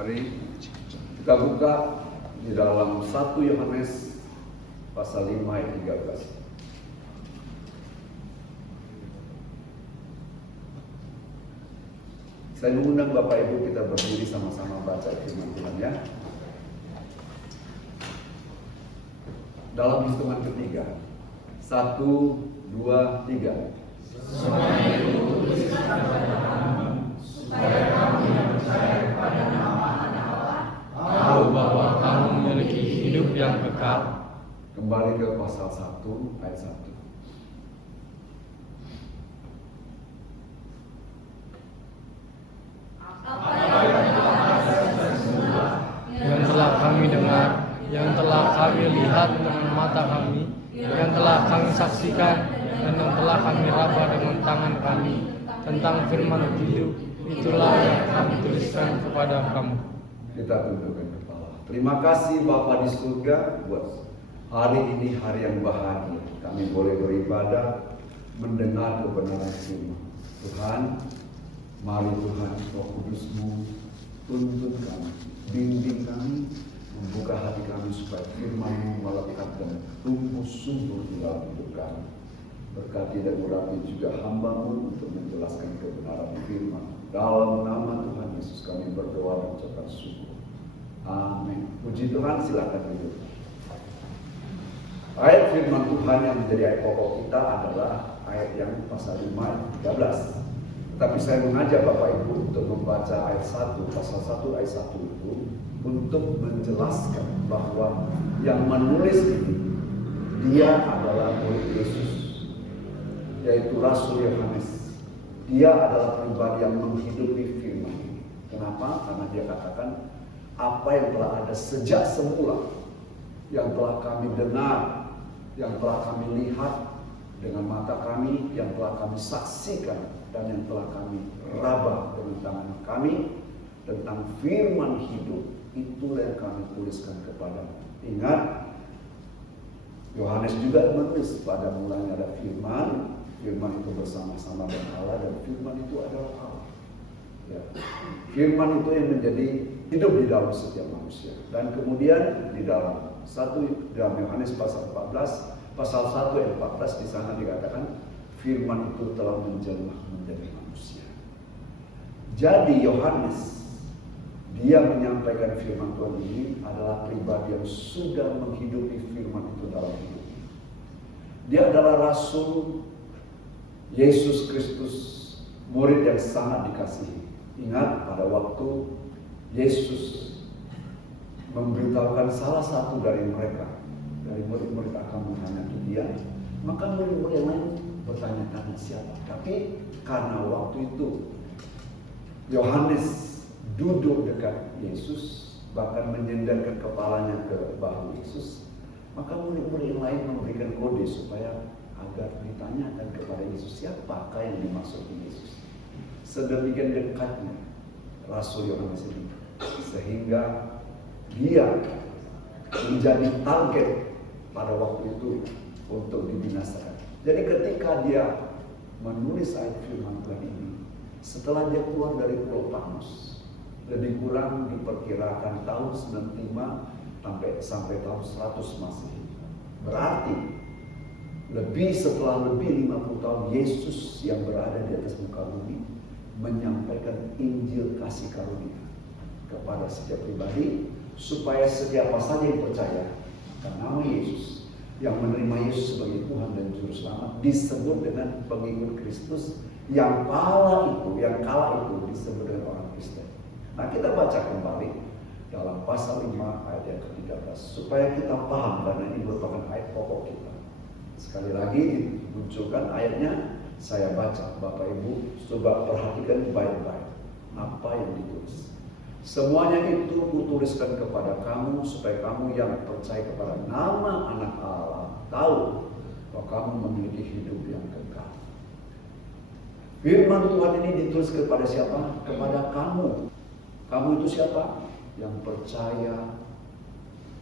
Mari kita buka di dalam 1 Yohanes pasal 5 ayat 13. Saya mengundang Bapak Ibu kita berdiri sama-sama baca firman Tuhan ya. Dalam hitungan ketiga. 1, 2, 3. Semuanya itu tuliskan kepada kamu, supaya kamu yang percaya kepada nama Anak Allah tahu bahwa kamu memiliki hidup yang kekal. Kembali ke pasal 1 ayat 1. Yang telah kami dengar, yang telah kami lihat dengan mata kami, yang telah kami saksikan, dan yang telah kami raba dengan tangan kami tentang firman hidup, itulah yang kami tuliskan kepada kamu. Kita tundukkan kepala. Terima kasih Bapa di surga buat hari ini, hari yang bahagia. Kami boleh beribadah, mendengar kebenaran firman Tuhan. Mari Tuhan, Roh Kudus-Mu tuntun kami, bimbing kami, membuka hati kami supaya firman-Mu melekat dan tumbuh subur di dalam hidup kami. Berkati dan urapi juga hamba-Mu untuk menjelaskan kebenaran firman. Dalam nama Tuhan Yesus kami berdoa dan ucapkan syukur. Amin. Puji Tuhan, silakan duduk. Ayat firman Tuhan yang menjadi ayat pokok kita adalah ayat yang pasal 5 ayat 13. Tapi saya mengajak Bapak Ibu untuk membaca ayat 1, pasal 1 ayat 1 itu untuk menjelaskan bahwa yang menulis ini dia adalah murid Yesus, yaitu Rasul Yohanes. Dia adalah pribadi yang menghidupi firman ini. Kenapa? Karena dia katakan apa yang telah ada sejak semula, yang telah kami dengar, yang telah kami lihat dengan mata kami, yang telah kami saksikan, dan yang telah kami raba dengan tangan kami tentang firman hidup, itulah yang kami tuliskan kepadamu. Ingat, Yohanes juga menulis pada mulanya ada firman, firman itu bersama-sama dengan Allah, dan firman itu adalah Allah. Ya. Firman itu yang menjadi hidup di dalam setiap manusia. Dan kemudian di dalam Yohanes pasal 14, pasal 1 ayat 14 di sana dikatakan firman itu telah menjelma menjadi manusia. Jadi Yohanes, dia menyampaikan firman Tuhan ini adalah pribadi yang sudah menghidupi firman itu dalam hidupnya. Dia adalah Rasul Yesus Kristus, murid yang sangat dikasihi. Ingat pada waktu Yesus memberitahukan salah satu dari mereka, dari murid-murid akan mengkhianati dia, maka murid-murid yang lain bertanya-tanya siapa. Tapi karena waktu itu Yohanes duduk dekat Yesus, bahkan menyendarkan kepalanya ke bahu Yesus, maka murid-murid yang lain memberikan kode supaya agar ditanyakan kepada Yesus siapakah yang dimaksud Yesus. Sedemikian dekatnya Rasul Yohanes ini, sehingga dia menjadi target pada waktu itu untuk dibinasakan. Jadi ketika dia menulis ayat firman Tuhan ini, setelah dia keluar dari Pulau Patmos, lebih kurang diperkirakan tahun 95 sampai tahun 100 Masehi. Berarti setelah lebih 50 tahun Yesus yang berada di atas muka bumi menyampaikan Injil kasih karunia kepada setiap pribadi, supaya setiap saja yang percaya akan nama Yesus, yang menerima Yesus sebagai Tuhan dan Juru Selamat, disebut dengan pengikut Kristus. Yang kala itu disebut dengan orang Kristen. Nah, kita baca kembali dalam pasal 5 ayat yang ke-13 supaya kita paham, karena ini merupakan ayat pokok kita. Sekali lagi dimunculkan ayatnya, saya baca. Bapak Ibu coba perhatikan baik-baik apa yang ditulis. Semuanya itu kutuliskan kepada kamu supaya kamu yang percaya kepada nama Anak Allah tahu bahwa kamu memiliki hidup yang kekal. Firman Tuhan ini ditulis kepada siapa? Kepada kamu. Kamu itu siapa? Yang percaya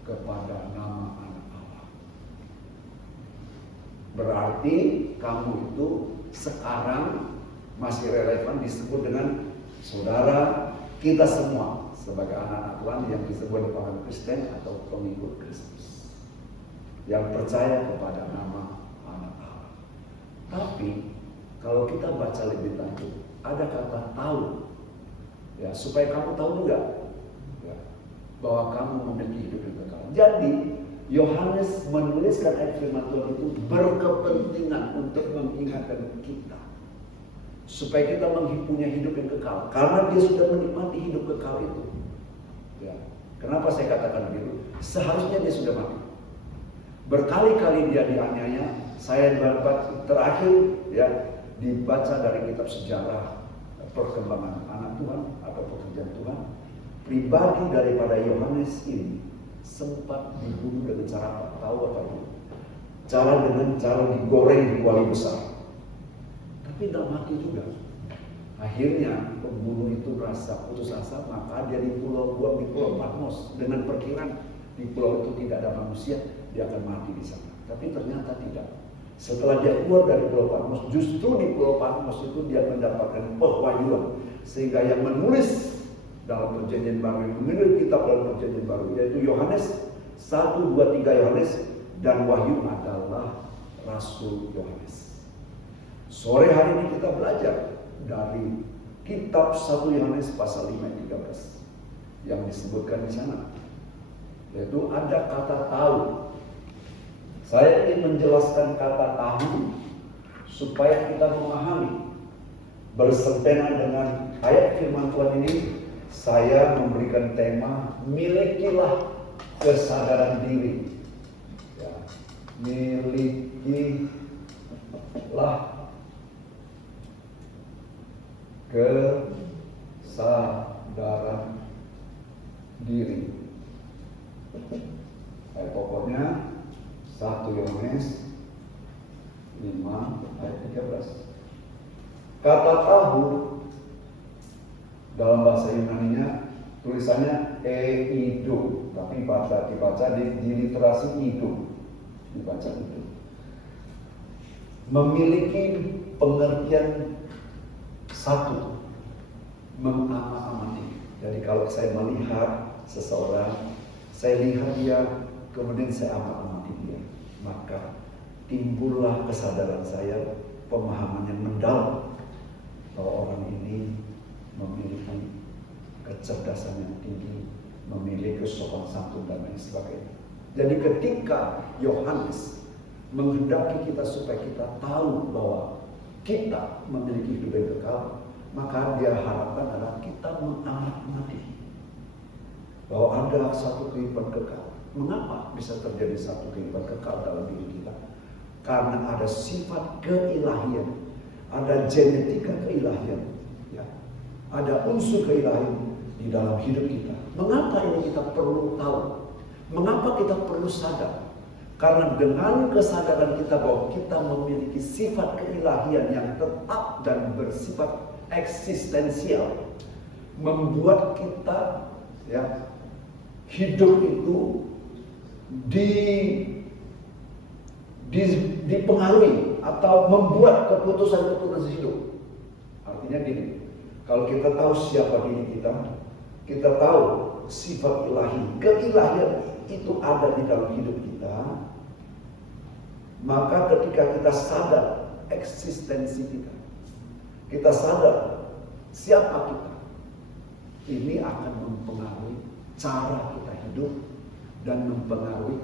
kepada nama Anak Allah. Berarti kamu itu sekarang masih relevan disebut dengan saudara kita semua, sebagai anak-anak Tuhan yang disebut orang Kristen atau pengikut Kristus, yang percaya kepada nama anak Allah. Tapi kalau kita baca lebih lanjut, ada kata tahu, ya, supaya kamu tahu juga, ya, bahwa kamu memiliki hidup yang kekal. Jadi Yohanes menuliskan ayat firman Tuhan itu berkepentingan untuk mengingatkan kita supaya kita punya hidup yang kekal, karena dia sudah menikmati hidup kekal itu. Ya. Kenapa saya katakan begitu? Seharusnya dia sudah mati. Berkali-kali dia dianiaya. Saya terakhir ya dibaca dari kitab sejarah perkembangan anak Tuhan atau pekerjaan Tuhan. Pribadi daripada Yohanes ini sempat dibunuh dengan cara apa? Tahu apa itu? Dengan cara digoreng di kuali besar. Tapi tidak mati juga. Akhirnya pembunuh itu merasa putus asa, maka dia buang di pulau Patmos dengan perkiraan di pulau itu tidak ada manusia, dia akan mati di sana. Tapi ternyata tidak. Setelah dia keluar dari pulau Patmos, justru di pulau Patmos itu dia mendapatkan pewahyuan, sehingga yang menulis dalam perjanjian baru, yang menulis kitab dalam perjanjian baru, yaitu Yohanes 1, 2, 3 Yohanes, dan Wahyu adalah Rasul Yohanes. Sore hari ini kita belajar dari kitab 1 Yohanes pasal 5 ayat 13 yang disebutkan di sana, yaitu ada kata tahu. Saya ingin menjelaskan kata tahu supaya kita memahami. Bersempena dengan ayat firman Tuhan ini, saya memberikan tema milikilah kesadaran diri. Ya, milikilah kesadaran diri. Ayat pokoknya 1 Yohanes 5 ayat 13. Kata tahu dalam bahasa Yunaninya tulisannya eido, tapi dibaca di literasi ido, dibaca itu. Memiliki pengertian satu, mengamati. Jadi kalau saya melihat seseorang, saya lihat dia, kemudian saya amati dia, maka timbullah kesadaran saya, pemahaman yang mendalam bahwa orang ini memiliki kecerdasan yang tinggi, memiliki sopan santun dan lain sebagainya. Jadi ketika Yohanes menghendaki kita supaya kita tahu bahwa kita memiliki hidup yang kekal, maka dia harapkan adalah kita mengamati bahwa ada satu kehidupan kekal. Mengapa bisa terjadi satu kehidupan kekal dalam diri kita? Karena ada sifat keilahian, ada genetika keilahian, ya. Ada unsur keilahian di dalam hidup kita. Mengapa ini kita perlu tahu? Mengapa kita perlu sadar? Karena dengan kesadaran kita bahwa kita memiliki sifat keilahian yang tetap dan bersifat eksistensial, membuat kita, ya, hidup itu dipengaruhi atau membuat keputusan-keputusan hidup. Artinya gini, kalau kita tahu siapa diri kita, kita tahu sifat ilahi, keilahian itu ada di dalam hidup kita, maka ketika kita sadar eksistensi kita sadar siapa kita, ini akan mempengaruhi cara kita hidup dan mempengaruhi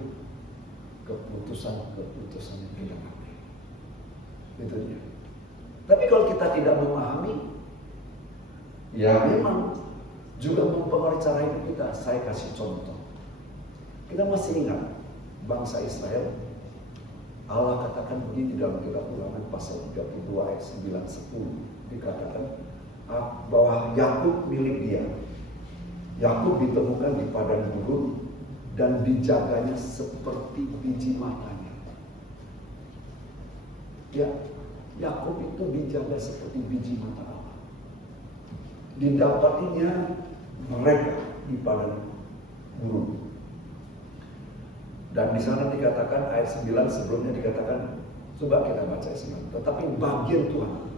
keputusan-keputusan yang kita ambil. Itu dia. Tapi kalau kita tidak memahami, ya memang juga mempengaruhi cara hidup kita. Saya kasih contoh. Kita masih ingat bangsa Israel, Allah katakan begini dalam kitab Ulangan pasal 32 ayat 9-10, dikatakan bahwa Yakub milik dia. Yakub ditemukan di padang gurun dan dijaganya seperti biji matanya. Ya, Yakub itu dijaga seperti biji mata Allah. Didapatinya mereka di padang gurun. Dan di sana dikatakan ayat 9 sebelumnya dikatakan, coba kita baca ayat 9. Tetapi bagian Tuhan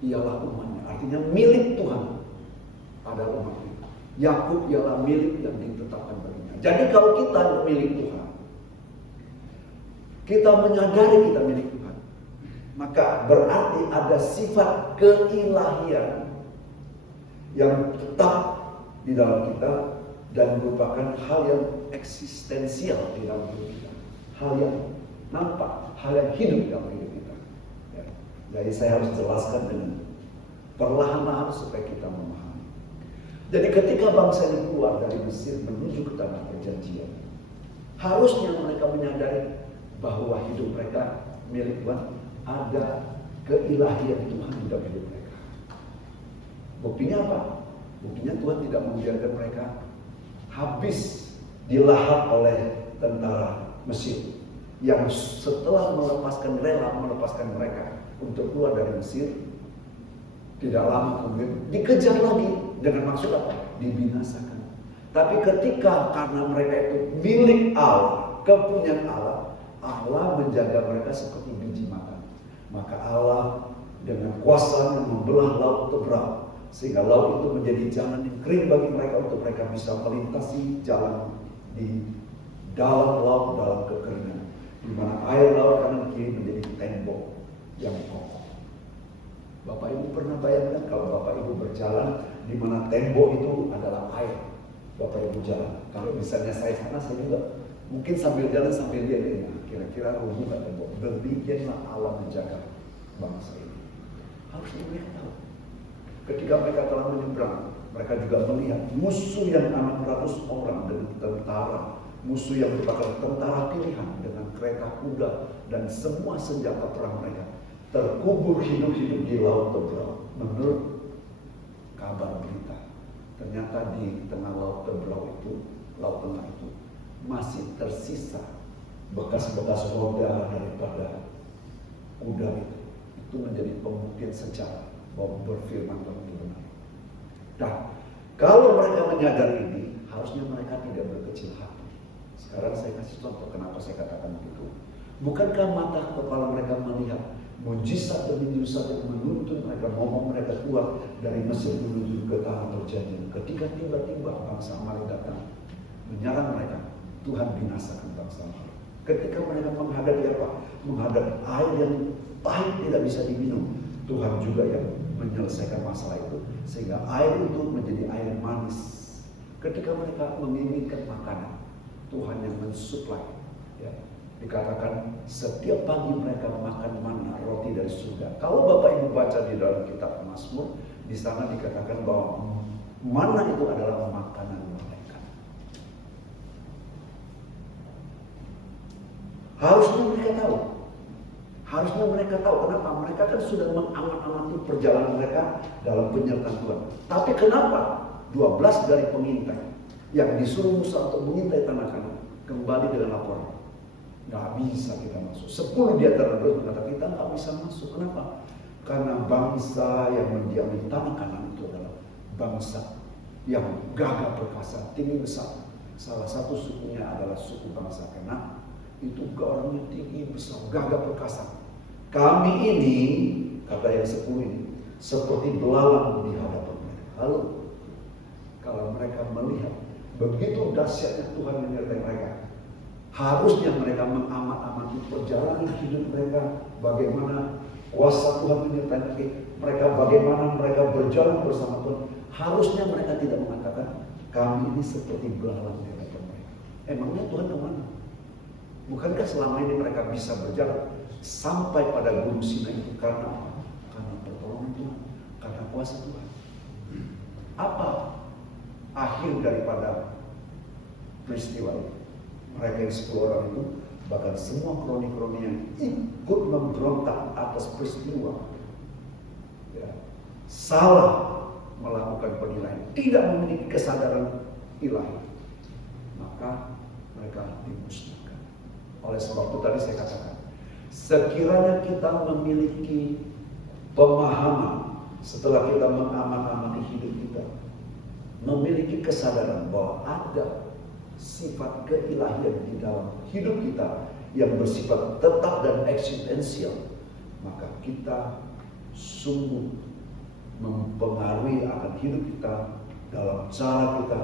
ialah umatnya. Artinya milik Tuhan adalah umatnya. Yakub ialah milik yang ditetapkan baginya. Jadi kalau kita milik Tuhan, kita menyadari kita milik Tuhan, maka berarti ada sifat keilahian yang tetap di dalam kita dan merupakan hal yang eksistensial di dalam hidup kita, hal yang nampak, hal yang hidup dalam hidup kita. Ya. Jadi saya harus jelaskan dengan perlahan-lahan supaya kita memahami. Jadi ketika bangsa ini keluar dari Mesir menuju ke tanah perjanjian, harusnya mereka menyadari bahwa hidup mereka milik Tuhan, ada keilahian Tuhan di dalam hidup mereka. Buktinya apa? Buktinya Tuhan tidak membiarkan mereka habis dilahap oleh tentara Mesir yang setelah rela melepaskan mereka untuk keluar dari Mesir, tidak lama kemudian dikejar lagi dengan maksud apa? Dibinasakan. Tapi ketika karena mereka itu milik Allah, kepunyaan Allah, Allah menjaga mereka seperti biji makan. Maka Allah dengan kuasanya membelah laut Tebra, sehingga laut itu menjadi jalan yang kering bagi mereka untuk mereka bisa melintasi jalan di dalam laut, dalam kekeringan, di mana air laut kanan kiri menjadi tembok yang kokoh. Bapak Ibu pernah bayangkan kalau Bapak Ibu berjalan di mana tembok itu adalah air, Bapak Ibu jalan. Kalau misalnya saya sana, saya juga mungkin sambil jalan sambil lihat ini, kira-kira rubuh nggak tembok. Demikianlah Allah menjaga bangsa ini. Harusnya mereka tahu. Ketika mereka telah menyeberang, mereka juga melihat musuh yang 600 orang dengan tentara, musuh yang merupakan tentara pilihan dengan kereta kuda dan semua senjata perang mereka terkubur hidup-hidup di laut Tebrau. Menurut kabar berita, ternyata di tengah laut Tebrau itu, laut tengah itu, masih tersisa bekas-bekas roda daripada kuda itu. Itu menjadi pembuktian sejarah bahwa berfirman Tuhan itu benar. Dan kalau mereka menyadari ini, harusnya mereka tidak berkecil hati. Sekarang saya kasih contoh kenapa saya katakan begitu. Bukankah mata kepala mereka melihat mujizat demi mujizat yang menuntun mereka, ngomong mereka keluar dari Mesir menuju ke tanah perjanjian. Ketika tiba-tiba bangsa Amalek datang menyerang mereka, Tuhan binasakan bangsa Amalek. Ketika mereka menghadapi apa? Menghadapi air yang pahit tidak bisa diminum, Tuhan juga yang menyelesaikan masalah itu sehingga air itu menjadi air manis. Ketika mereka menginginkan makanan, Tuhan yang mensuplai. Ya. Dikatakan setiap pagi mereka makan manna, roti dari surga. Kalau Bapak Ibu baca di dalam kitab Mazmur, di sana dikatakan bahwa manna itu adalah makanan mereka. Harusnya mereka tahu. Harusnya mereka tahu. Kenapa? Mereka kan sudah mengamat-amati perjalanan mereka dalam penyertaan Tuhan. Tapi kenapa 12 dari pengintai yang disuruh Musa untuk mengintai tanah Kanaan kembali dengan laporan? Nggak bisa kita masuk. 10 di antara mereka berkata kita nggak bisa masuk. Kenapa? Karena bangsa yang mendiami tanah Kanaan itu adalah bangsa yang gagah perkasa, tinggi besar. Salah satu sukunya adalah suku bangsa Kanaan. Itu orangnya tinggi besar, gagah perkasa. Kami ini, kata yang 10 ini, seperti belalang di hadapan mereka. Lalu, kalau mereka melihat begitu dahsyatnya Tuhan menyertai mereka, harusnya mereka mengamat-amati perjalanan hidup mereka, bagaimana kuasa Tuhan menyertai mereka, bagaimana mereka berjalan bersama Tuhan. Harusnya mereka tidak mengatakan, kami ini seperti belalang di hadapan mereka. Emangnya Tuhan kemana? Bukankah selama ini mereka bisa berjalan sampai pada Gunung Sinai itu karena apa? Karena pertolongan Tuhan, karena kuasa Tuhan. Apa akhir daripada peristiwa itu? Mereka yang 10 orang itu, bahkan semua kroni-kroni yang ikut memberontak atas peristiwa, ya, salah melakukan penilaian, tidak memiliki kesadaran ilahi, maka mereka dimusnahkan. Oleh sebab itu tadi saya katakan, sekiranya kita memiliki pemahaman setelah kita mengamat-amati hidup kita, memiliki kesadaran bahwa ada sifat keilahian di dalam hidup kita yang bersifat tetap dan eksistensial, maka kita sungguh mempengaruhi akan hidup kita dalam cara kita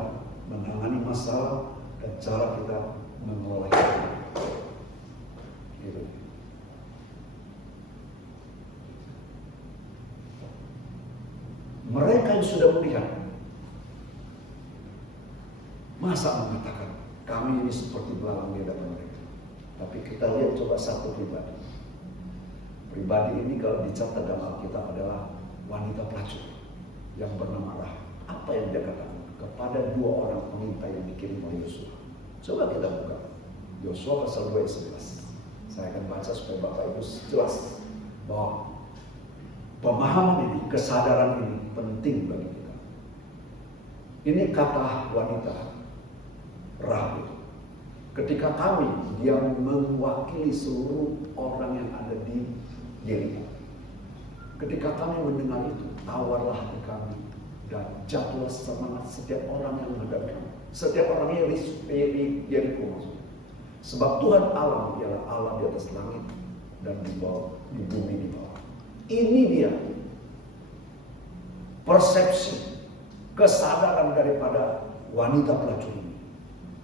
menangani masalah dan cara kita mengelola hidup. Gitu. Mereka yang sudah melihat, masa mengatakan kami ini seperti belalang di hadapan mereka. Tapi kita lihat coba satu pribadi. Pribadi ini kalau dicatat dalam Alkitab adalah wanita pelacur yang bernama Rahab. Apa yang dia katakan kepada dua orang pengintai yang dikirim oleh Yosua? Coba kita buka Yosua pasal 2 ayat 11. Saya akan baca supaya Bapak Ibu jelas bahwa pemahaman ini, kesadaran ini penting bagi kita. Ini kata wanita Rahab itu. Ketika kami, dia mewakili seluruh orang yang ada di Yeriko. Ketika kami mendengar itu, tawarlah hati kami dan jatuhlah semangat setiap orang yang menghadapi kami. Setiap orang yang di Yeriko maksudnya. Sebab Tuhan Allah ialah Allah di atas langit dan di bawah, di bumi di bawah. Ini dia persepsi, kesadaran daripada wanita pelacur ini.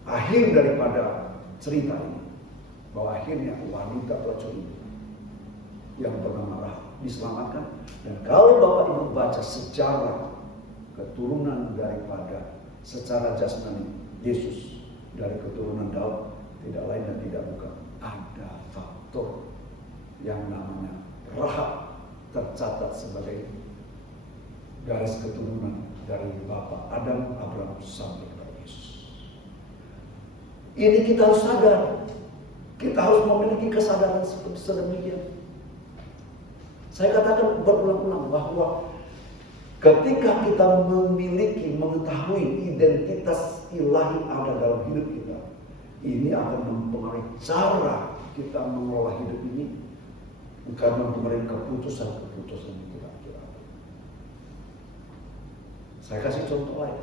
Akhir daripada cerita ini, bahwa akhirnya wanita pelacur ini yang bernama Rahab diselamatkan. Dan kalau Bapak Ibu baca sejarah keturunan daripada secara jasmani Yesus dari keturunan Daud, tidak lain dan tidak bukan ada faktor yang namanya Rahab tercatat sebagai garis keturunan dari Bapak Adam, Abraham sampai kepada Yesus. Ini kita harus sadar. Kita harus memiliki kesadaran sedemikian. Saya katakan berulang-ulang bahwa ketika kita memiliki, mengetahui identitas ilahi ada dalam hidup kita, ini akan mempengaruhi cara kita mengelola hidup ini, bukan mempengaruhi keputusan-keputusan yang kita ambil. Saya kasih contoh lain.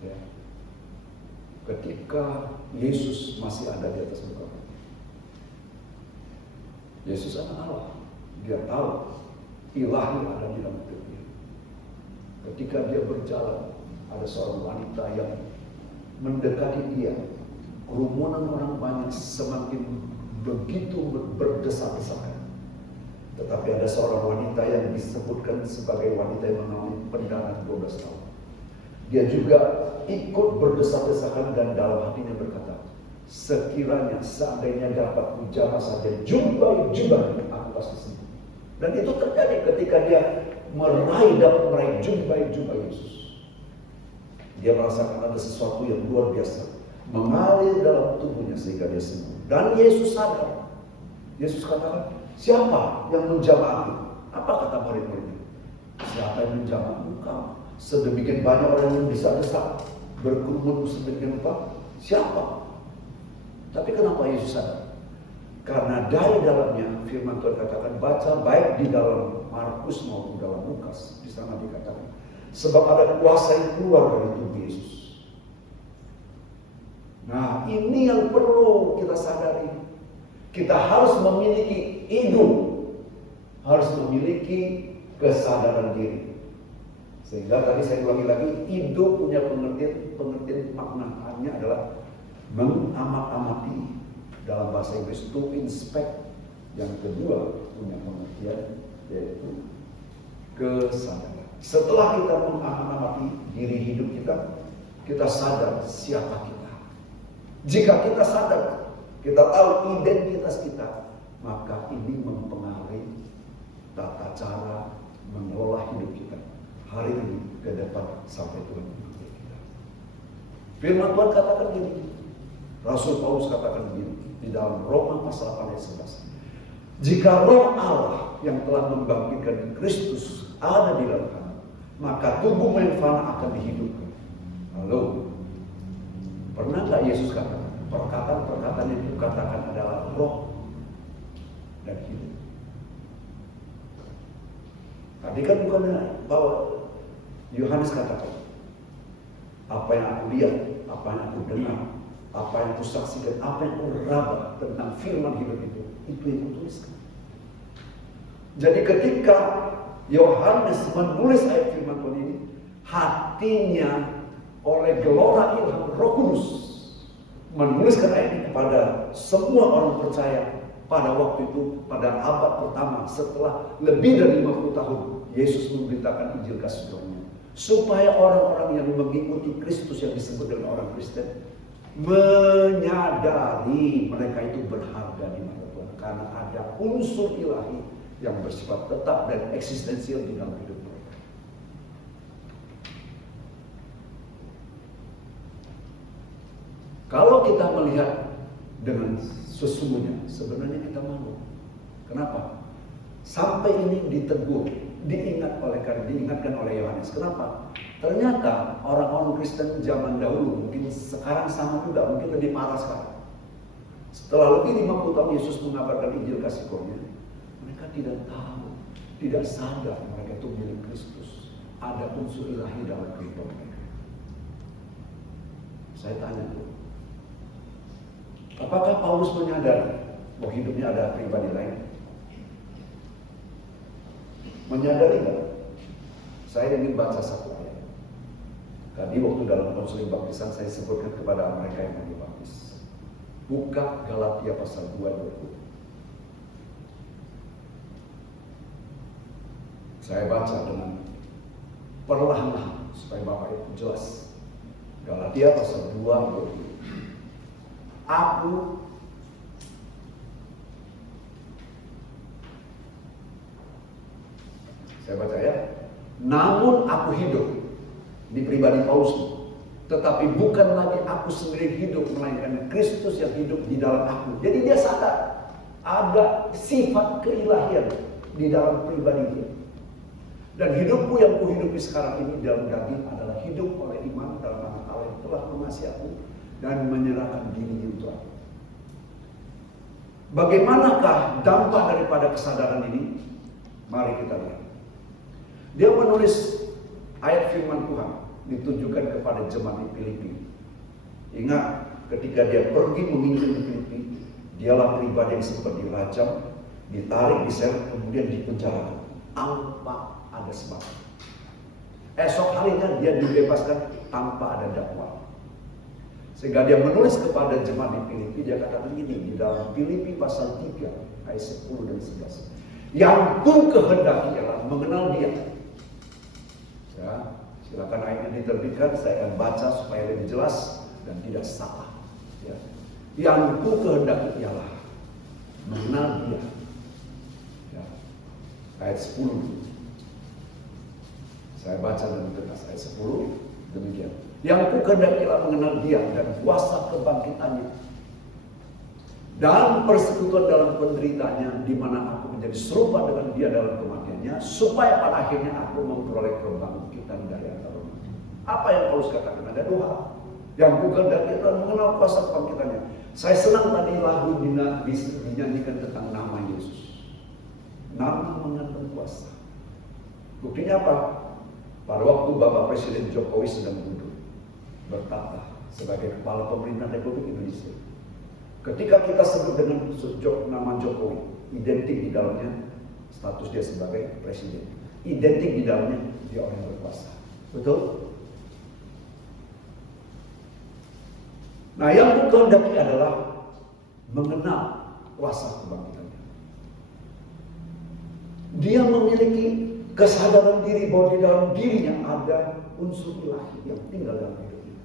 Ya. Ketika Yesus masih ada di atas muka bumi, Yesus anak Allah. Dia tahu ilahi ada di dalam hidupnya. Ketika dia berjalan, ada seorang wanita yang mendekati dia. Kerumunan orang banyak semakin begitu berdesak-desakan. Tetapi ada seorang wanita yang disebutkan sebagai wanita yang mengalami pendarahan 12 tahun. Dia juga ikut berdesak-desakan dan dalam hatinya berkata, sekiranya seandainya dapat menjamah saja jumbai-jumbai, aku pasti sembuh. Dan itu terjadi ketika dia dapat meraih jumbai-jumbai Yesus. Dia merasakan ada sesuatu yang luar biasa mengalir dalam tubuhnya sehingga dia sembuh. Dan Yesus sadar. Yesus katakan, siapa yang menjamah aku? Apa kata murid-muridnya? Siapa yang menjamah engkau? Sedemikian banyak orang yang bisa desak, berkerumun sedemikian rupa. Siapa? Tapi kenapa Yesus sadar? Karena dari dalamnya firman Tuhan katakan, baca baik di dalam Markus maupun dalam Lukas, di sana dikatakan, sebab ada kuasa yang keluar dari tubuh Yesus. Nah, ini yang perlu kita sadari. Kita harus memiliki hidup, harus memiliki kesadaran diri. Sehingga tadi saya ulangi lagi, hidup punya pengertian maknanya adalah mengamat-amati, dalam bahasa Inggris to inspect. Yang kedua punya pengertian yaitu kesadaran. Setelah kita mengamati diri hidup kita, kita sadar siapa kita. Jika kita sadar, kita tahu identitas kita, maka ini mempengaruhi tata cara mengelola hidup kita hari ini ke depan sampai Tuhan memanggil kita. Firman Tuhan katakan gini, Rasul Paulus katakan begini di dalam Roma pasal 8 ayat 11. Jika Roh Allah yang telah membangkitkan Kristus ada di dalam kamu, maka tubuh yang fana akan dihidupkan. Lalu, pernah tak Yesus katakan perkataan yang dikatakan adalah roh dan hidup? Tadi kan bukan bahwa Yohanes katakan, apa yang aku lihat, apa yang aku dengar, apa yang aku saksikan, apa yang aku raba tentang firman hidup itu yang aku tuliskan. Jadi ketika Yohanes menulis ayat firman Tuhan ini, artinya oleh gelora ilham Roh Kudus menuliskan ayat ini kepada semua orang percaya pada waktu itu, pada abad pertama setelah lebih dari 50 tahun Yesus memberitakan Injil kasih karunia, supaya orang-orang yang mengikuti Kristus yang disebut dengan orang Kristen menyadari mereka itu berharga di mata Tuhan karena ada unsur ilahi yang bersifat tetap dan eksistensial di dalam hidup mereka. Kalau kita melihat dengan sesungguhnya, sebenarnya kita malu. Kenapa? Sampai ini ditegur, diingatkan oleh Yohanes. Kenapa? Ternyata orang-orang Kristen zaman dahulu, mungkin sekarang sama juga, mungkin lebih parah sekarang. Setelah lebih 50 tahun Yesus mengabarkan Injil kasih karunia, mereka tidak tahu, tidak sadar mereka itu milik Kristus. Ada unsur ilahi dalam kehidupan mereka. Saya tanya tuh, apakah Paulus menyadari bahwa hidupnya ada pribadi lain? Menyadari nggak? Saya ingin baca satu ayat. Tadi waktu dalam konseling baptisan saya sebutkan kepada mereka yang mau dibaptis. Buka Galatia pasal 2:20. Saya baca dengan perlahan-lahan supaya Bapak itu jelas. Galatia pasal 2:20. Saya baca ya. Namun aku hidup. Ini pribadi Paulus. Tetapi bukan lagi aku sendiri hidup, melainkan Kristus yang hidup di dalam aku. Jadi dia sadar ada sifat keilahian di dalam pribadi dia. Dan hidupku yang kuhidupi sekarang ini dalam daging adalah hidup oleh iman dalam Anak Allah yang telah mengasihi aku dan menyerahkan dirinya untuk aku. Bagaimanakah dampak daripada kesadaran ini? Mari kita lihat. Dia menulis ayat firman Tuhan ditujukan kepada jemaat di Filipi. Ingat, ketika dia pergi menginjil di Filipi, dialah pribadi yang sempat dirajam, ditarik, diseret, kemudian dipenjarakan tanpa ada sebab. Esok harinya dia dibebaskan tanpa ada dakwaan. Sehingga dia menulis kepada jemaat di Filipi, dia katakan ini di dalam Filipi pasal 3 ayat 10 dan 11. Yang ku kehendaki ialah mengenal dia. Ya, silakan ayatnya diterbitkan, saya akan baca supaya lebih jelas dan tidak salah. Ya. Yang ku kehendaki ialah mengenal dia. Ya. Ayat 10. Saya baca dengan tegas ayat 10 demikian. Yang ku kehendaki ialah mengenal dia dan kuasa kebangkitannya dan persekutuan dalam penderitaannya, di mana aku menjadi serupa dengan dia dalam kematiannya, supaya pada akhirnya aku memperoleh kebangkitan dari antara mati. Apa yang Paulus katakan? Ada dua hal. Yang ku kehendaki adalah mengenal kuasa kebangkitannya. Saya senang tadi lagu dinyanyikan tentang nama Yesus. Nama mengandung kuasa. Buktinya apa? Pada waktu Bapak Presiden Jokowi sedang duduk bertata sebagai kepala pemerintahan Republik Indonesia. Ketika kita sebut dengan nama Jokowi, identik di dalamnya status dia sebagai presiden. Identik di dalamnya dia orang yang berkuasa. Betul? Nah, yang dikehendaki adalah mengenal kuasa kebangkitannya. Dia memiliki kesadaran diri bahwa di dalam dirinya ada unsur ilahi yang tinggal dalam hidupnya.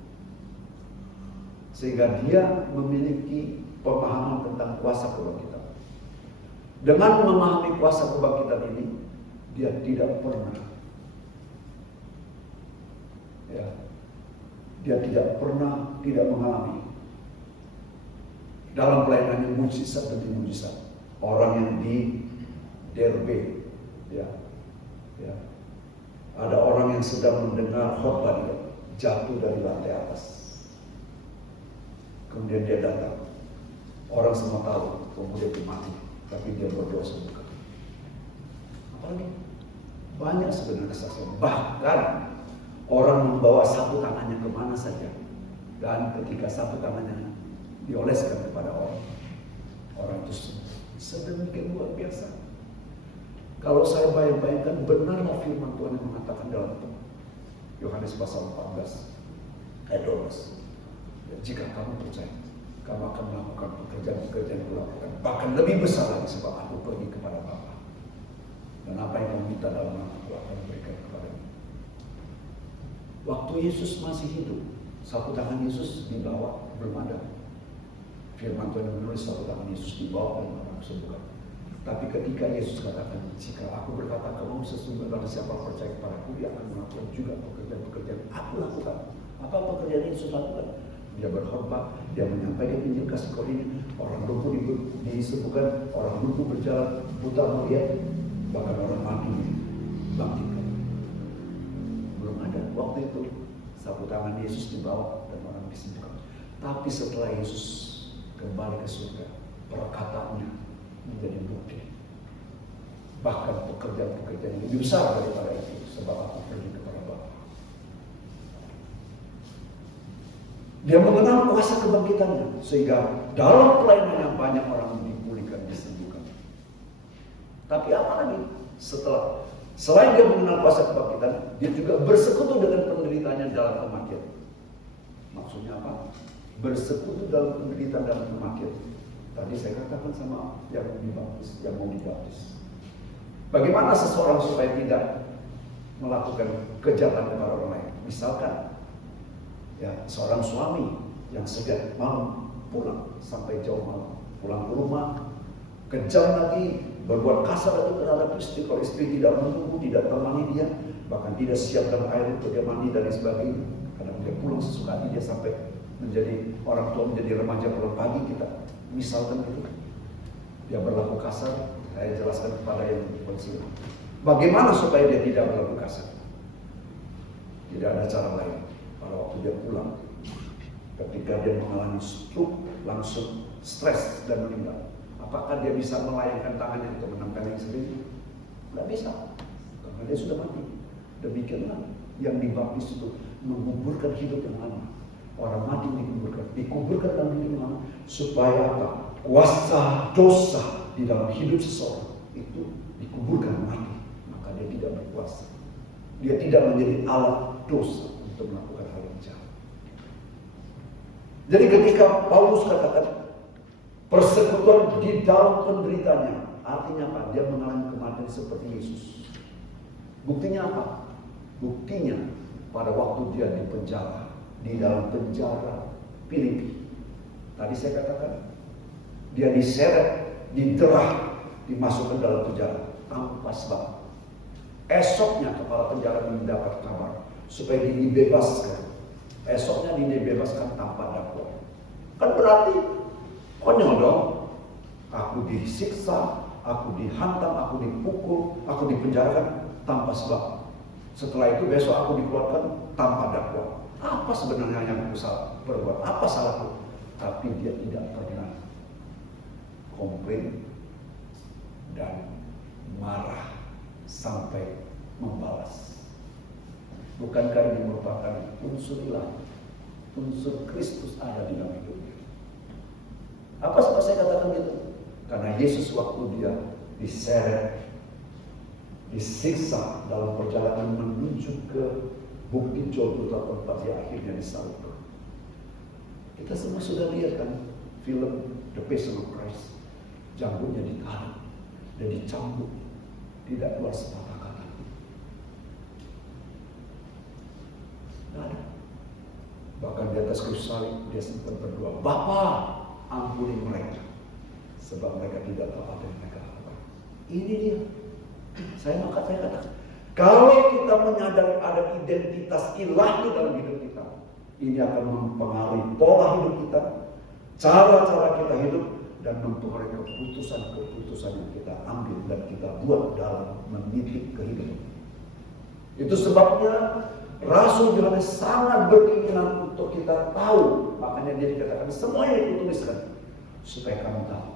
Sehingga dia memiliki pemahaman tentang kuasa kebangkitan. Dengan memahami kuasa kebangkitan ini, dia tidak pernah tidak mengalami dalam pelayanannya mujizat demi mujizat. Orang yang di derbe, ada orang yang sedang mendengar khotbah dia jatuh dari lantai atas. Kemudian dia datang. Orang semua tahu, kemudian dia mati, tapi dia berdoa sembuhkan. Apalagi banyak sebenarnya kesaksian. Bahkan orang membawa sapu tangannya kemana saja, dan ketika sapu tangannya dioleskan kepada orang itu sedemikian luar biasa. Kalau saya bayangkan, benarlah firman Tuhan yang mengatakan dalam Yohanes pasal 14 ayat 12. Dan jika kamu percaya, kamu akan melakukan pekerjaan-pekerjaan yang kulakukan, bahkan lebih besar lagi, sebab aku pergi kepada Bapa. Dan apa yang kamu minta dalam nama aku akan berikan kepadamu. Waktu Yesus masih hidup, sapu tangan Yesus dibawa, belum ada. Firman Tuhan menulis sapu tangan Yesus dibawa dan orang kesembuhan. Tapi ketika Yesus katakan, jika aku berkata kamu sesungguhnya barang siapa percaya kepadaku, dia akan melakukan juga pekerjaan-pekerjaan aku lakukan. Apa pekerjaan Yesus lakukan? Dia berkhotbah, dia menyampaikan Injil kasih karunia, orang lumpuh disembuhkan, orang lumpuh berjalan, buta melihat, bahkan orang mati dibangkitkan. Belum ada waktu itu sapu tangan Yesus dibawa dan orang disembuhkan. Tapi setelah Yesus kembali ke surga, perkataannya menjadi bukti. Bahkan pekerjaan-pekerjaan yang lebih besar daripada itu, sebab aku pergi kepada Bapa. Dia mengenal kuasa kebangkitannya, sehingga dalam pelayanannya banyak orang dipulihkan, disembuhkan. Tapi apa lagi? Selain dia mengenal kuasa kebangkitan, dia juga bersekutu dengan penderitanya dalam kematian. Maksudnya apa? Bersekutu dalam penderitaan dalam kematian. Tadi saya katakan sama yang dibaptis, yang mau dibaptis. Bagaimana seseorang supaya tidak melakukan kejahatan kepada orang lain? Misalkan, ya, seorang suami yang sejak malam pulang sampai jauh malam, pulang ke rumah, kejam lagi, berbuat kasar lagi terhadap istri. Kalau istri tidak menunggu, tidak temani dia, bahkan tidak siapkan air untuk dia mandi dan sebagainya. Kadang dia pulang sesuka hati, dia sampai menjadi orang tua, menjadi remaja pulang pagi, kita misalkan itu. Dia berlaku kasar, saya jelaskan kepada yang konsil. Bagaimana supaya dia tidak berlaku kasar? Tidak ada cara lain. Pada waktu dia pulang, ketika dia mengalami stroke, langsung stres dan meninggal. Apakah dia bisa melayangkan tangannya untuk menangkan yang sendiri? Tidak bisa, karena dia sudah mati. Demikianlah yang dibaptis itu menguburkan hidup yang lama. Orang mati dikuburkan dalam hidup yang lama, supaya apa? Kuasa dosa di dalam hidup seseorang itu dikuburkan mati, maka dia tidak berkuasa. Dia tidak menjadi alat dosa untuk melakukan hal yang jahat. Jadi ketika Paulus katakan persekutuan di dalam penderitaannya, artinya apa? Dia mengalami kematian seperti Yesus. Buktinya apa? Buktinya pada waktu dia di penjara, di dalam penjara Filipi. Tadi saya katakan dia diseret, diderah, dimasukkan dalam penjara tanpa sebab. Esoknya kepala penjara mendapat kabar supaya dibebaskan. Esoknya dibebaskan tanpa dakwah. Kan berarti konyol dong. Aku disiksa, aku dihantam, aku dipukul, aku dipenjarakan tanpa sebab. Setelah itu besok aku dikeluarkan tanpa dakwah. Apa sebenarnya yang aku salah berbuat? Apa salahku? Tapi dia tidak pernah komplain dan marah sampai membalas. Bukankah ini merupakan unsur ilahi, unsur Kristus ada di dalam hidupnya? Apa sebab saya katakan gitu? Karena Yesus waktu dia diseret, disiksa dalam perjalanan menuju ke bukit Golgota tempat dia akhirnya disalibkan. Kita semua sudah lihat kan film The Passion of Christ. Janggutnya ditarik dan dicambuk, tidak keluar sepatah kata. Tidak ada. Bahkan di atas kayu salib dia sempat berdoa, Bapa, ampuni mereka, sebab mereka tidak tahu apa yang mereka lakukan. Ini dia. Saya katakan, kalau kita menyadari ada identitas ilahi dalam hidup kita, ini akan mempengaruhi pola hidup kita, cara-cara kita hidup, dan mempengaruhi keputusan-keputusan yang kita ambil dan kita buat dalam mendidik kehidupan. Itu sebabnya Rasul Yohanes sangat berkeinginan untuk kita tahu. Makanya dia dikatakan semua yang dituliskan supaya kamu tahu.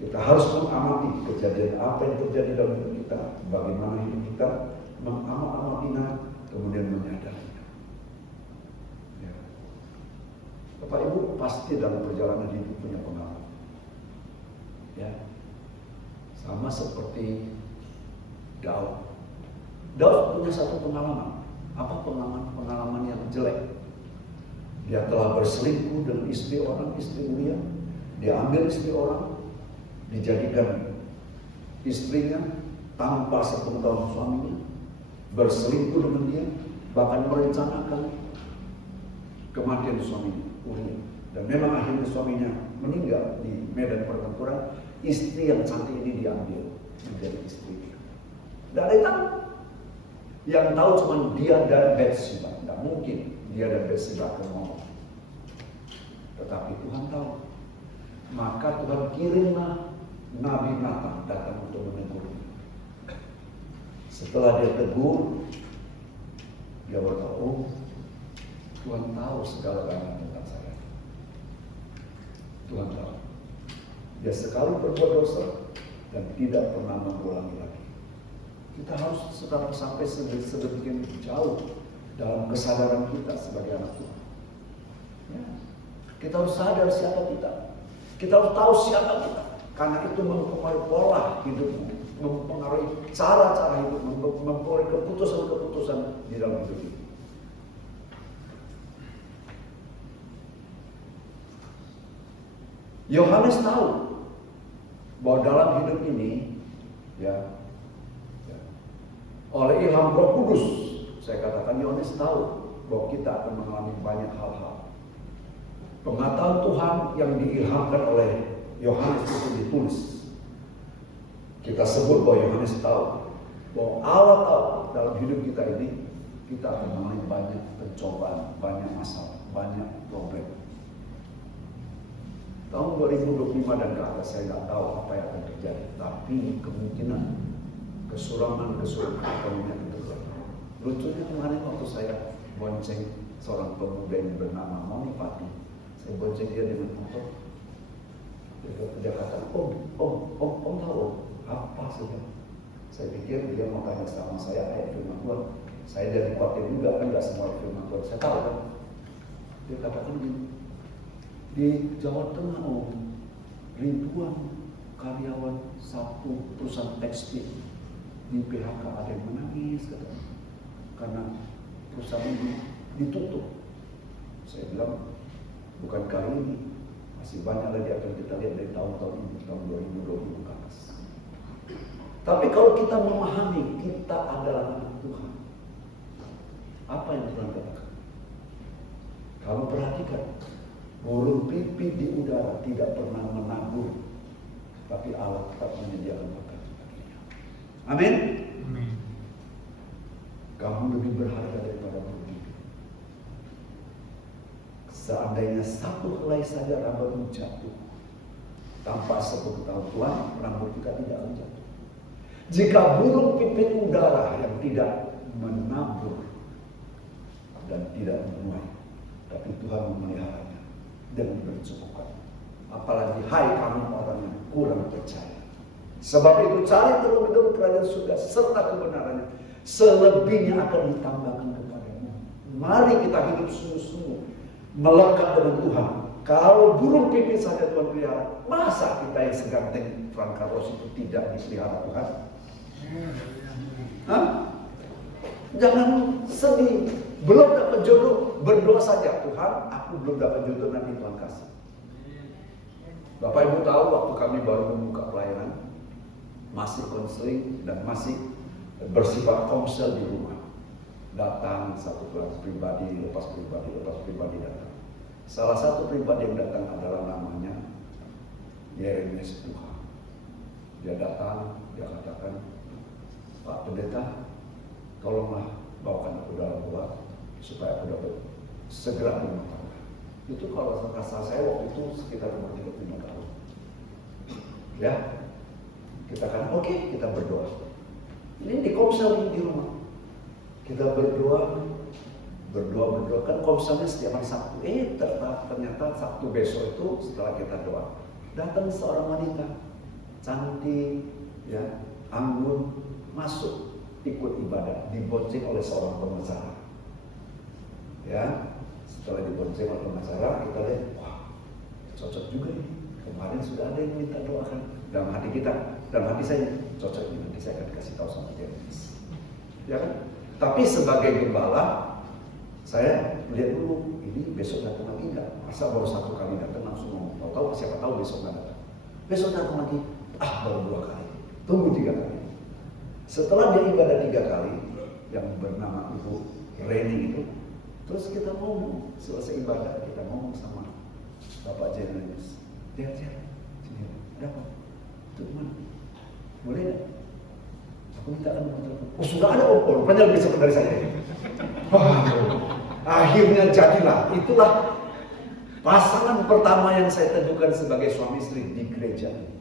Kita harus mengamati kejadian apa yang terjadi dalam hidup kita, bagaimana hidup kita, mengamatinya, kemudian menyadarinya. Ya. Bapak Ibu pasti dalam perjalanan hidup punya pengalaman. Ya. Sama seperti Daud. Daud punya satu pengalaman. Apa pengalaman yang jelek? Dia telah berselingkuh dengan istri orang, istri Uria. Dia ambil istri orang, dijadikan istrinya tanpa sepengetahuan suaminya, berselingkuh dengan dia, bahkan merencanakan kematian suaminya, Uria. Dan memang akhirnya suaminya meninggal di medan pertempuran. Istri yang cantik ini diambil menjadi istri. Tidak ada yang tahu. Yang tahu cuma dia dan Bathsheba. Tidak mungkin dia dan Bathsheba akan ngomong. Tetapi Tuhan tahu. Maka Tuhan kirimlah Nabi Nathan datang untuk menegurnya. Setelah dia tegur, dia berkata, oh, Tuhan tahu segala-galanya tentang saya. Tuhan tahu. Dia sekali berbuat dosa dan tidak pernah mengulangi lagi. Kita harus sampai sedemikian jauh dalam kesadaran kita sebagai anak Tuhan. Ya. Kita harus sadar siapa kita. Kita harus tahu siapa kita. Karena itu mempengaruhi pola hidupmu, mempengaruhi cara-cara hidup, mempengaruhi keputusan-keputusan di dalam hidup kita. Yohanes tahu bahwa dalam hidup ini, oleh ilham Roh Kudus, saya katakan Yohanes tahu bahwa kita akan mengalami banyak hal-hal. Pengetahuan Tuhan yang diilhamkan oleh Yohanes itu ditulis. Kita sebut bahwa Yohanes tahu bahwa Allah tahu dalam hidup kita ini kita akan mengalami banyak pencobaan, banyak masalah, banyak problem. Tahun 2025 dan ke atas saya nggak tahu apa yang akan terjadi, tapi kemungkinan kesurangan ekonomi itu terjadi. Lucunya kemarin waktu saya bonceng seorang pemuda yang bernama Moni Fati, saya bonceng dia dengan motor. Dia kata, om tahu apa sudah? Saya pikir dia mau tanya sama saya ayat firman Tuhan. Saya jadi khawatir juga kan nggak semua firman Tuhan saya tahu kan. Dia katakan gini. Di Jawa Tengah ribuan karyawan satu perusahaan tekstil di PHK, ada yang menangis katanya, karena perusahaan ini ditutup. Saya bilang bukan kali ini, masih banyak lagi akan kita lihat dari tahun-tahun ini, tahun 2020 ke atas. Tapi kalau kita memahami kita adalah anak Tuhan, apa yang Tuhan katakan? Kamu perhatikan, burung pipit di udara tidak pernah menabur, tapi Allah tetap menyediakan makan baginya. Amin. Kamu lebih berharga daripada burung pipit. Seandainya satu helai saja rambutmu jatuh, tanpa sepengetahuan Tuhan, rambut kita tidak akan jatuh. Jika burung pipit udara yang tidak menabur dan tidak menuai, tapi Tuhan memeliharanya dan bercukupkan. Apalagi hai kamu orang yang kurang percaya. Sebab itu cari terlebih dahulu kerajaan surga serta kebenarannya, selebihnya akan ditambahkan kepadamu. Mari kita hidup sungguh-sungguh melekat dengan Tuhan. Kalau burung pipit saja Tuhan pelihara, masa kita yang seganteng Frank Carlos itu tidak dipelihara Tuhan? Hah? Jangan sedih. Belum dapat jodoh, berdoa saja, Tuhan, aku belum dapat jodoh, nanti Tuhan kasih. Bapak Ibu tahu waktu kami baru membuka pelayanan, masih konseling dan masih bersifat komsel di rumah. Datang satu kelas pribadi, lepas pribadi datang. Salah satu pribadi yang datang adalah namanya Yeremias Tuhan. Dia datang, dia katakan, Pak Pendeta, tolonglah bawakan aku dalam doa supaya aku dapat segera rumah tangga. Itu kalau kasar saya waktu itu sekitar umur 35 tahun. Ya, kita kan oke, kita berdoa. Ini di komsel di rumah. Kita berdoa kan komselnya setiap hari Sabtu. Ternyata Sabtu besok itu setelah kita doa, datang seorang wanita cantik, ya, anggun, masuk ikut ibadah, dibonceng oleh seorang pengacara. Ya, setelah dibonceng oleh pengacara, kita lihat, wah, cocok juga nih. Kemarin sudah ada yang minta doakan dalam hati kita, dalam hati saya, cocok ini nanti saya akan kasih tahu sama James. Ya kan? Tapi sebagai gembala, saya lihat dulu, ini besok datang lagi enggak? Masa baru 1 kali datang langsung ngomong, tahu siapa tahu besok nggak datang. Besok datang lagi, baru 2 kali. Tunggu 3 kali. Setelah dia ibadah 3 kali, yang bernama Ibu Reni itu, terus kita ngomong, selesai ibadah kita ngomong sama Bapak Jenelis. Dia sini, ada apa? Itu kemana? Boleh nggak? Aku minta nomor telepon. Oh sudah ada om, rupanya lebih cepat dari saya. Akhirnya jadilah, itulah pasangan pertama yang saya tentukan sebagai suami istri di gereja ini.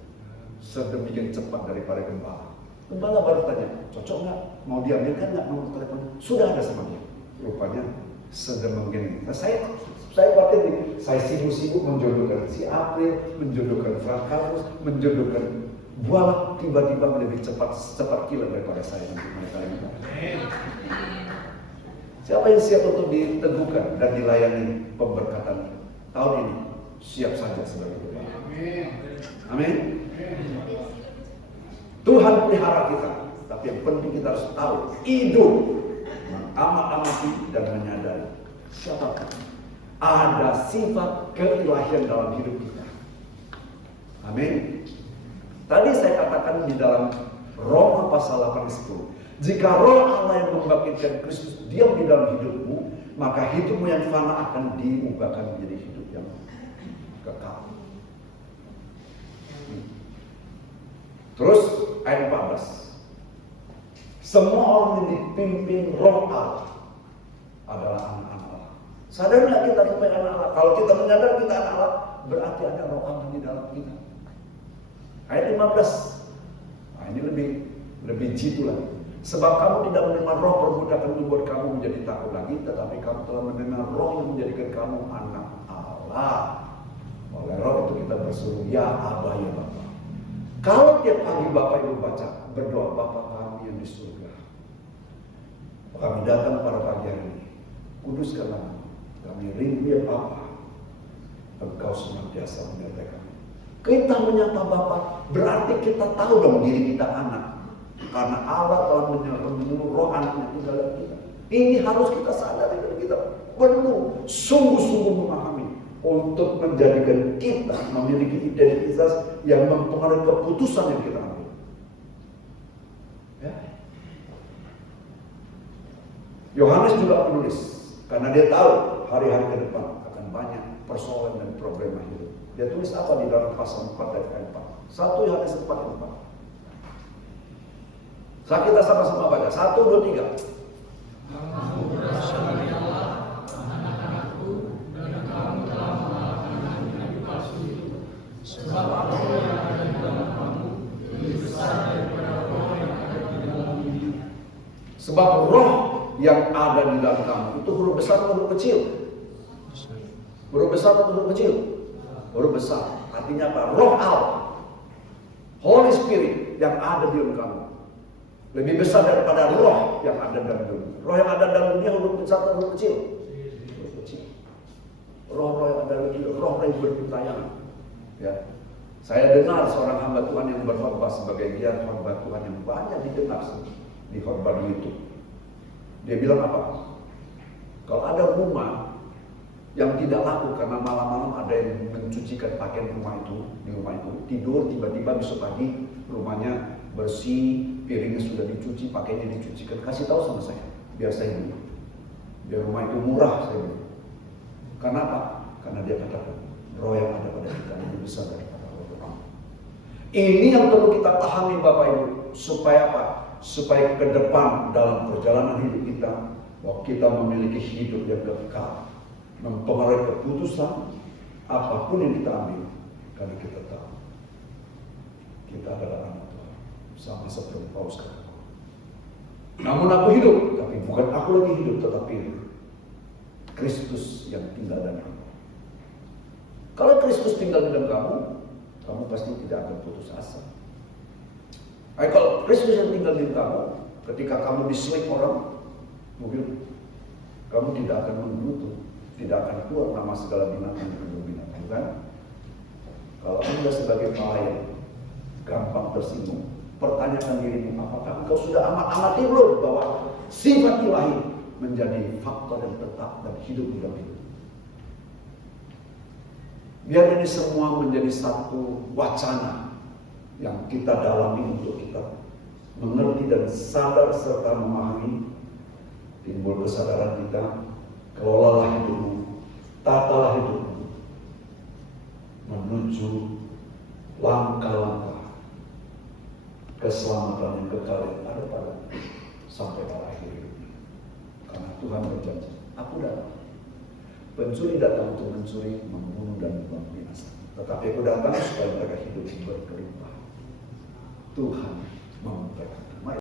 Sedemikian cepat daripada gembala. Gembala baru tanya, cocok nggak? Mau diambilkan nggak nomor telepon? Sudah ada sama dia. Rupanya sedemikian. Nah, saya khawatir nih, saya sibuk-sibuk menjodohkan si April, menjodohkan Frank Carlos, menjodohkan Buala, tiba-tiba lebih cepat kilat daripada saya nanti mereka ini. Siapa yang siap untuk diteguhkan dan dilayani pemberkatan tahun ini? Siap saja sebagai gembala. Amin. Tuhan pelihara kita, tapi yang penting kita harus tahu, hidup, mengamati dan menyadari siapa ada sifat keilahian dalam hidup kita. Amin. Tadi saya katakan di dalam Roma pasal 8-10, jika roh Allah yang membangkitkan Kristus diam di dalam hidupmu, maka hidupmu yang fana akan diubahkan menjadi hidup yang kekal. Terus ayat 14, semua orang yang dipimpin roh Allah adalah anak-anak Allah. Sadar nggak kita sebagai anak Allah? Kalau kita menyadar kita anak Allah, berarti ada roh Allah di dalam kita. Ayat 15, nah ini lebih jitu lagi. Sebab kamu tidak menerima roh perbudakan membuat kamu menjadi takut lagi, tetapi kamu telah menerima roh yang menjadikan kamu anak Allah. Oleh roh itu kita berseru, ya Abah, ya Bapa. Kalau tiap pagi Bapak Ibu baca berdoa, Bapa kami yang di surga, kami datang pada pagi hari ini, kuduskanlah nama kami, rindu ya Bapa, Engkau senantiasa menyertai kami. Kita menyapa Bapa, berarti kita tahu dong diri kita anak. Karena Allah telah menyuruh roh anaknya tinggal dalam kita. Ini harus kita sadari dan kita perlu sungguh-sungguh memahami untuk menjadikan kita memiliki identitas yang mempengaruhi keputusan yang kita ambil. Ya. Yohanes juga menulis karena dia tahu hari-hari ke depan akan banyak persoalan dan problema hidup. Dia tulis apa di dalam pasal 4 ayat 4? 1 Yohanes 4 ayat 4. Saat kita sama-sama baca 1, 2, 3. Kamu berasal dari Allah, anak-anakku, dan kamu telah mengalahkan nabi-nabi palsu itu. Sebab roh yang ada di dalam kamu lebih besar daripada roh yang ada di dalam diri. Sebab roh yang ada di dalam kamu itu huruf besar atau huruf kecil? Huruf besar atau huruf kecil? Huruf besar. Artinya apa? Roh Allah, Holy Spirit yang ada di dalam kamu lebih besar daripada roh yang ada dalam dunia. Roh yang ada dalam dunia huruf besar atau huruf kecil? Huruf kecil. Roh-roh yang ada dalam dunia, roh yang berpentayangan. Ya. Saya dengar seorang hamba Tuhan yang berkhotbah sebagai dia hamba Tuhan yang banyak didengar di khotbah di YouTube. Dia bilang apa? Kalau ada rumah yang tidak laku karena malam-malam ada yang mencucikan pakaian di rumah itu tidur, tiba-tiba besok pagi rumahnya bersih, piringnya sudah dicuci, pakaiannya dicucikan, kasih tahu sama saya, biar saya beli. Biar rumah itu murah, saya beli. Karena apa? Karena dia katakan roh yang ada pada kita lebih besar daripada roh orang. Ini yang perlu kita pahami Bapak Ibu, supaya apa? Supaya ke depan dalam perjalanan hidup kita, bahwa kita memiliki hidup yang kekal, mempengaruhi keputusan apapun yang kita ambil, karena kita tahu kita adalah anak Tuhan, sama seperti Paulus kata. Namun aku hidup, tapi bukan aku lagi hidup, tetapi Kristus yang tinggal dalam kamu. Kalau Kristus tinggal dalam kamu, kamu pasti tidak akan putus asa. Kalau Kristus yang tinggal di kamu, ketika kamu diselip orang, mungkin kamu tidak akan menggerutu, tidak akan keluar nama segala binatang dan binatang, kan? Kalau Anda sebagai pelayan gampang tersinggung, pertanyakan dirimu, apakah engkau sudah amati belum bahwa sifat ilahi menjadi faktor yang tetap dan hidup di dalam hidup. Biar ini semua menjadi satu wacana yang kita dalami untuk kita mengerti dan sadar serta memahami. Timbul kesadaran kita, kelolalah hidupmu, tatalah hidupmu menuju langkah-langkah keselamatan yang kekal yang ada pada sampai pada akhir hidup. Karena Tuhan berjanji, aku datang. Pencuri datang untuk mencuri, membunuh dan membinasakan. Tetapi aku datang supaya mereka hidup berkelimpah. Tuhan memberkati.